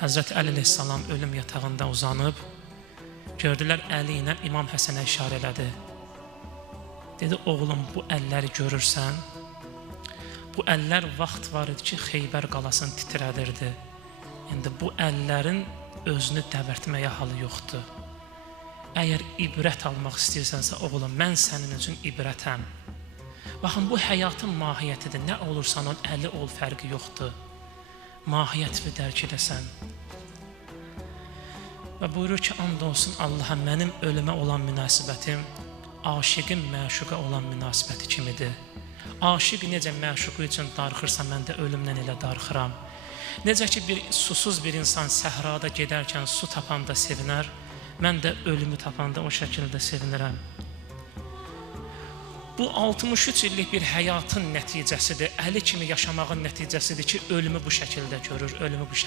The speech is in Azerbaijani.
Həzrət Əli əleyhissalam ölüm yatağında uzanıb, gördülər Əli ilə İmam Həsənə işarə elədi. Dedi, oğlum, bu əlləri görürsən, bu əllər vaxt var idi ki, Xeybər qalasını titrədirdi. İndi bu əllərin özünü dəvərtməyə halı yoxdur. Əgər ibrət almaq istəyirsənsə, oğlum, mən sənin üçün ibrətəm. Baxın, bu həyatın mahiyyətidir. Nə olursan ol, əli ol, fərqi yoxdur. Mahiyyətini dərk edəsən. Və buyurur ki, and olsun Allaha, mənim ölümə olan münasibətim aşiqin məşuqa olan münasibəti kimidir. Aşiq necə məşuqu üçün darıxırsa, mən də ölümdən elə darıxıram. Necə ki, bir susuz bir insan səhrada gedərkən su tapanda sevinər, mən də ölümü tapanda o şəkildə sevinirəm. Bu 63 illik bir həyatın nəticəsidir, Əli kimi yaşamağın nəticəsidir ki, ölümü bu şəkildə görür, ölümü bu şəkildə.